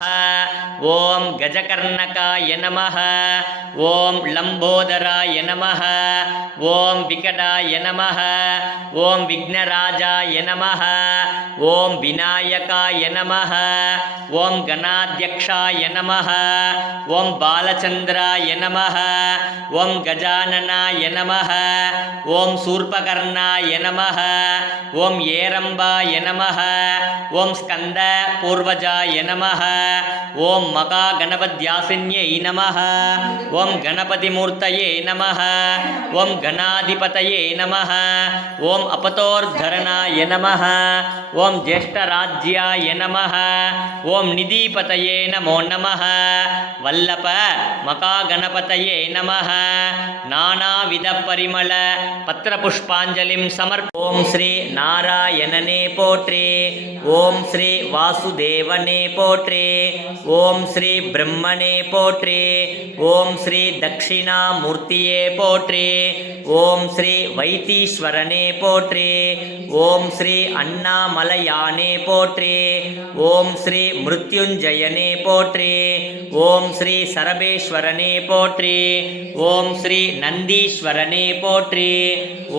ओम गजकर्णकाय नमः। ओम लंबोदराय नमः। ओम विकटाय नमः। ओम विघ्नराजाय नमः। ओम विनायकाय नमः। ओम गणाध्यक्षाय नमः। ओम बालचंद्राय नमः। ओम गजाननाय नमः। ओम शूर्पकर्णाय नमः। ओम येरंबाय नमः। ओम स्कंद पूर्वजाय नमः। ओम महागणपत्यासिन्यै नमः। ओम गणपतिमूर्तये नमः। ओम गणाधिपतये नमः। ओम अपतोर्धरणाय नमः। ओम ज्येष्ठराज्याय नमः। ओम निधिपतये नमो नमः। वल्लभ महागणपतये नमः। नानाविध परिमल पत्रपुष्पांजलिं समर्प। ओम श्री नारायणने पोट्रे। ओम श्री वासुदेवने पोट्रे। ओम श्री ब्रह्मणे पोट्रे। ओम श्री दक्षिणामूर्तिये पोट्रे। ओम श्री வைத்தீஸ்வரனே போற்றே. ஓம் ஸ்ரீ அண்ணாமலையானே போற்றே. ஓம் ஸ்ரீ மிருத்யுஞ்சயனே போற்றே. ஓம் ஸ்ரீ சரபேஸ்வரனே போற்றே. ஓம் ஸ்ரீ நந்தீஸ்வரனே போற்றே.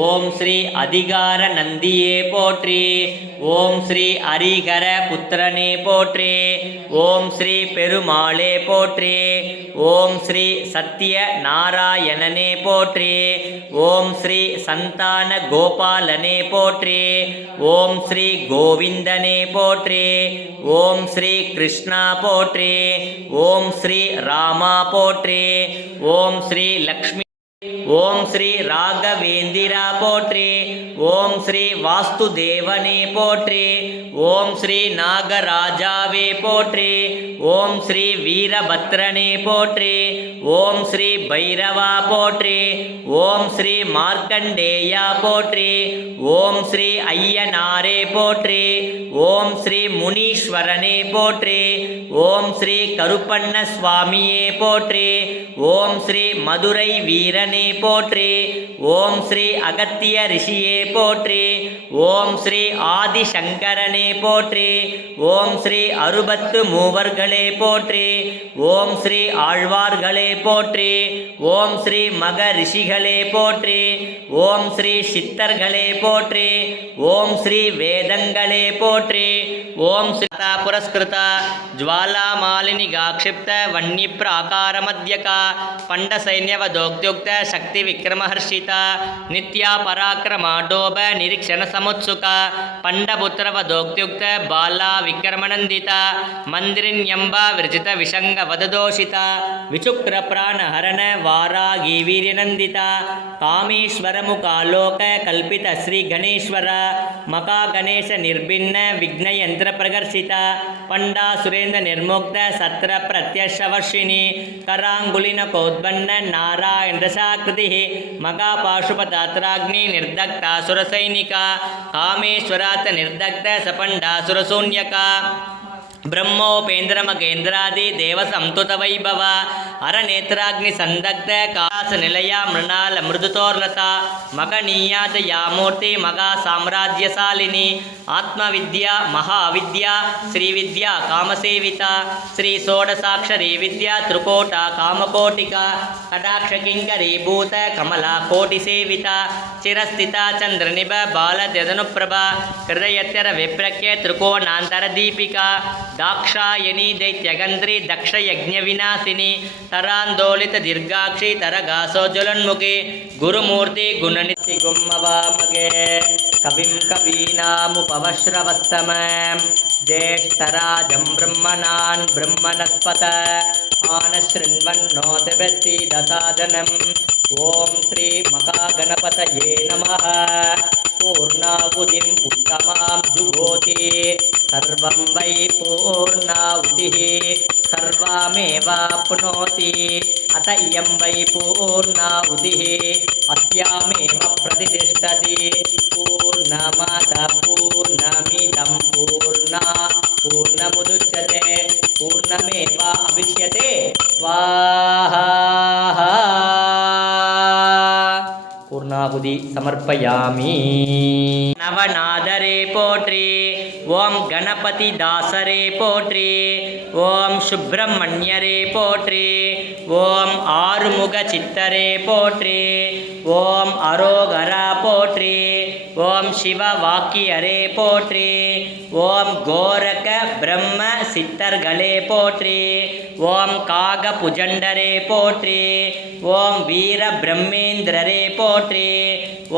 ஓம் ஸ்ரீ அதிகார நந்தியே போற்றே. ஓம் ஸ்ரீ ஹரிகர புத்திரனே போற்றே. ஓம் ஸ்ரீ பெருமாளே போற்றே. ஓம் ஸ்ரீ சத்ய நாராயணனே போற்றே. ஓம் ஸ்ரீ சந்தான கோபாலனே போற்றே. ஓம் ஸ்ரீ கோவிந்தனே போற்றே. ஓம் ஸ்ரீ கிருஷ்ணா போற்றே. ஓம் ஸ்ரீ ராமா போற்றே. ஓம் ஸ்ரீ லக்ஷ்மி. ஓம் ஸ்ரீ ராகவேந்திரா போற்றே. ஓம் ஸ்ரீ வாஸ்துதேவனே போற்றே. ஓம் ஸ்ரீ நாகராஜாவே போற்றே. ஓம் ஸ்ரீ வீரபத்ரனே போற்றே. ஓம் ஸ்ரீ பைரவா போற்றே. ஓம் ஸ்ரீ மார்க்கண்டேயா போற்றே. ஓம் ஸ்ரீ ஐயனாரே போற்றே. ஓம் ஸ்ரீ முனீஸ்வரனே போற்றே. ஓம் ஸ்ரீ கருப்பண்ண சுவாமியே போற்றே. ஓம் ஸ்ரீ மதுரை வீரனே போற்றே. ஓம் ஸ்ரீ அகத்திய ரிஷியே போற்றே. ஓம் ஸ்ரீ ஆதிசங்கரனே போற்றே. ஓம் ஸ்ரீ அறுபத்து மூவர்களே போற்றே. ஓம் ஸ்ரீ ஆழ்வார்களே போற்றே. ஓம் ஸ்ரீ மக ரிஷிகளே போற்றே. ஓம் ஸ்ரீ சித்தர்களே போற்றே. ஓம் ஸ்ரீ வேதங்களே போற்றே. ஓம் ஸ்ரீதா புரஸ்கிருத ஜ்வாலாமாலினி காக்ஷிப்த வன்னி பிராகாரமத்யகா பண்ட சைன்யவதோக்த்யுக்த சக்தி விக்ரமஹர்ஷித நித்யா பராக்கிரமாடோப நிரீக்ஷண சமுத்சுக பண்டபுத்திரவதோக்த்யுக்த பாலா விக்ரமநந்தித மந்திரிண்யம்ப விரஜித விஷங்க வததோஷித விசுக்ர பிராணஹரண வாராகி வீரியநந்தித காமேஸ்வர முகாலோக கல்பித ஸ்ரீ கணேஸ்வர மகா கணேச நிர்பின்ன விக்னயந்திர பிரகர்ஷித பண்டா சுரேந்திர நிர்முக்த சத்ர பிரத்யஷவர்ஷினி கராங்குலின கோத்பன்ன நாராயண ரசாகிருதி மகா பாசுபதாத்ராக்னி நிர்தக்தா சுரசைனிகா காமேஸ்வராத் நிர்தக்த சபண்டா சுரசூன்யகா ब्रह्मोपेन्द्रमगेन्द्रादि देव संतुत वैभव अरनेत्राग्नि संदग्ध कास निलया मृणाल मृदुतोर्लता मगनीया दयामूर्ति मगा साम्राज्यशालिनी आत्मविद्या महाविद्या श्रीविद्या कामसेविता श्री षोडशाक्षरी विद्या त्रिकोटा कामकोटिका कटाक्षकिङ्करीभूत कमला कोटिसेविता चिरस्थिता चन्द्रनिभ बालदनुप्रभा हृदयत्तर विप्रख्य त्रिकोणान्तरदीपिका दाक्षायणी दैत्यगंत्री दक्षयज्ञ विनाशिनी तरांदोलित दीर्घाक्षी तरगासोज्वलन्मुखी गुरुमूर्ति गुणनिधि गुम्मवामगे कविं कवीनामुपवश्रवस्तम ज्येष्ठराजं ब्रह्मणान् ब्रह्मणस्पत आनशृण्वन्नोतिभ्यस्ति दसादनम् ओम श्री महागणपतये नमः। पूर्णाहुतिम् उत्तमां जुहोति सर्वं वै पूर्णाहुतिः सर्वमेवाप्नोति अत इयं वै पूर्णाहुतिः अस्यामेव प्रतिष्ठति पूर्णमादाय पूर्णमिदं पूर्णमुदच्यते पूर्णमेवावशिष्यते स्वाहा। पूर्णा பூர்ணாகுதி சமர்ப்பயாமி. நவநாதரே போற்றி. ஓம் கணபதி தாசரே போற்றி. ஓம் சுப்பிரமணியரே போற்றி. ஓம் ஆறுமுக சித்தரே போற்றி. ஓம் அரோகரா போற்றி. ஓம் சிவ வாக்கியரே போற்றி. ஓம் கோரக பிரம்ம சித்தர்களே போற்றி. ஓம் காக புஜண்டரே போற்றி. ஓம் வீர பிரம்மேந்திரரே போற்றி.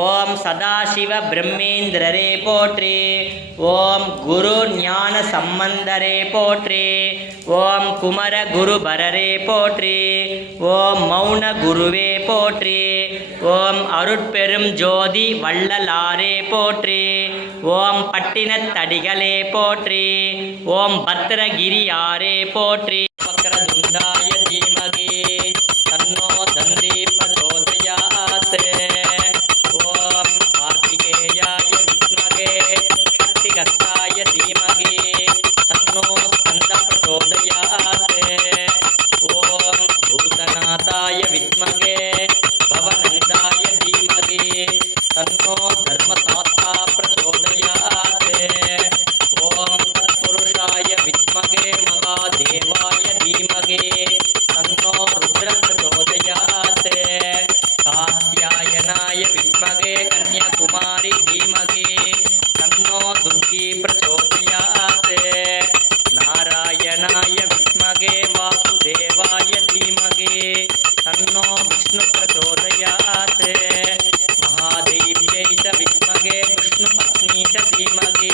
ஓம் சதாசிவ பிரம்மேந்திரரே போற்றி. ஓம் குரு ஞான சம்பந்தரே போற்றி. ஓம் குமர குருபரரே போற்றி. ஓம் மௌன குருவே போற்றி. ஓம் அருட்பெரும் ஜோதி வள்ளலாரே போற்றி. ஓம் பட்டினத்தடிகளே போற்றி. ஓம் பத்ரகிரியாரே போற்றி. வக்ரதுண்டாய தீமகி தன்னோ தந்தி பிரச்சோதயாத். ஓம் கார்த்திகேயாய வித்மகே சக்திகஸ்தாய தீமகி தன்னோ ஸ்கந்த பிரச்சோதயாத். ஓம் பூதநாதாய வித்மகே பவநந்தாய தீமகி தன்னோ தர்மசாஸ்தா பிரச்சோதயாத். ஓம் தத்புருஷாய வித்மகே மகாதேவாய தீமகி தன்னோ ருத்ர பிரச்சோதயாத். காத்யாயனாய வித்மகே கன்யாகுமாரி தீமகி தன்னோ துர்கி பிரச்சோதயாத். நாராயணாய வித்மகே வாசுதேவாய தீமகி தன்னோ விஷ்ணு பிரச்சோதயாத். மகாதேவ்யை ச வித்மகே விஷ்ணுபத்னி ச தீமகி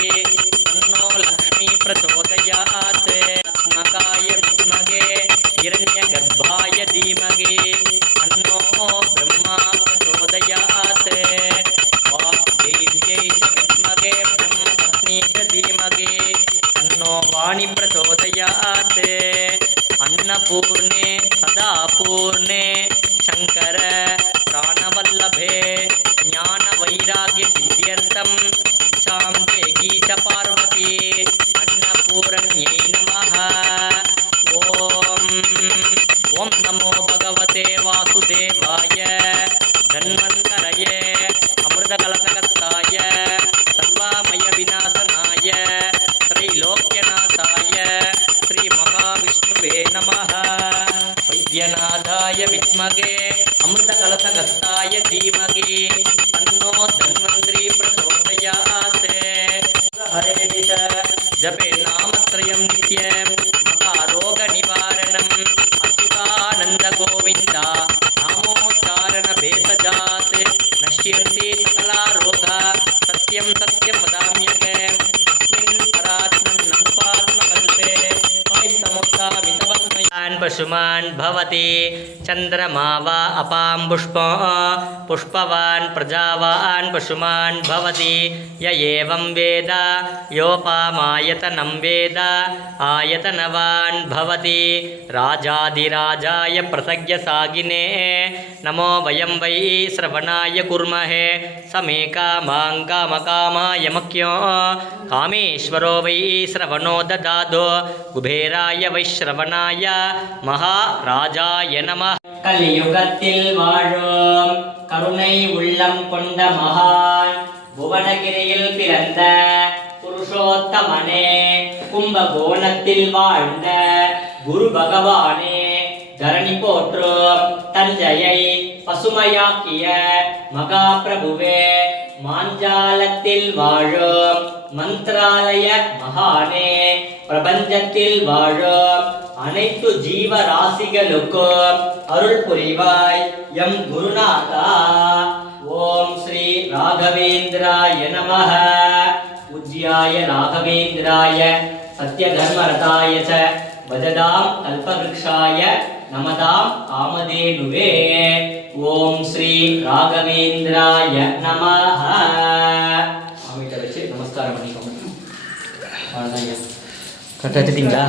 தன்னோ லக்ஷ்மீ பிரச்சோதயாத். ஆத்மகாய வித்மகே हिरण्यगर्भाय धीमहि तन्नो ब्रह्मा प्रचोदयात्. वासुदेव्यै च विद्महे ब्रह्मपत्नी च धीमहि तन्नो वाणी प्रचोदयात्. अन्नपूर्णे सदापूर्णे शंकर प्राणवल्लभे ज्ञानवैराग्यसिद्ध्यर्थम् इच्छां देहि च पार्वती. अन्नपूर्ण्यै नमः. ओम नमो भगवते वासुदेवाय धन्वन्तरये अमृतकलशकस्ताय सर्वामय विनाशनाय त्रैलोक्यनाथाय श्री महाविष्णुवे नमः. वैद्यनाथाय विद्महे अमृतकलशकस्ताय धीमहि तन्नो धन्वन्तरी प्रचोदयात्. हरे दिश जपे नामत्रयं नित्यं महारोग निवारणम् अच्युतानंद गोविंद नामोच्चारण भेषजात् नश्यन्ति सकला रोगा. सत्यं सत्यं वदाम्यहम् अस्मिन् परात्मन् अनुपात्मकल्पे अमितमुक्तामितवस्मयान् पशुमान् भवति. चन्द्रमा वा अपां पुष्पवान् प्रजावान् पशुमान् भवति. य एवं वेद योपामायतनं वेद आयतनवान् भवति. राजाधिराजाय प्रसज्ञसागिने नमो वयं वै श्रवणाय कुर्महे. समे कामां कामकामाय मख्यो कामेश्वरो वै श्रवणो ददातु. कुबेराय वैश्रवणाय महाराजाय नमः. கலியுகத்தில் வாழும் கருணை உள்ளம் கொண்ட மகான் புவனகிரியில் பிறந்த புருஷோத்தமனே, கும்பகோணத்தில் வாழ்ந்த குரு பகவானே, தரணி போற்றும் தஞ்சையை பசுமையாக்கிய மகாபிரபுவே, மாஞ்சாலத்தில் வாழும் மந்திராலய மகானே, பிரபஞ்சத்தில் வாழும் அனைத்து ஜீவராசிகளுக்கும் அருள் புரிவாய் எம் குருநாதா. ஓம் ஸ்ரீ ராகவேந்திராய நமஹ. பூஜ்யாய ராகவேந்திராய சத்யதர்மரதாய ச பஜதாம் கல்பவ்ருக்ஷாய நமதாம் காமதேனுவே. ஓம் ஸ்ரீ ராகவேந்திராய நமஹ. அவங்ககிட்ட வச்சு நமஸ்காரம் பண்ணிக்கோங்க. கரெக்டாக எடுத்தீங்களா?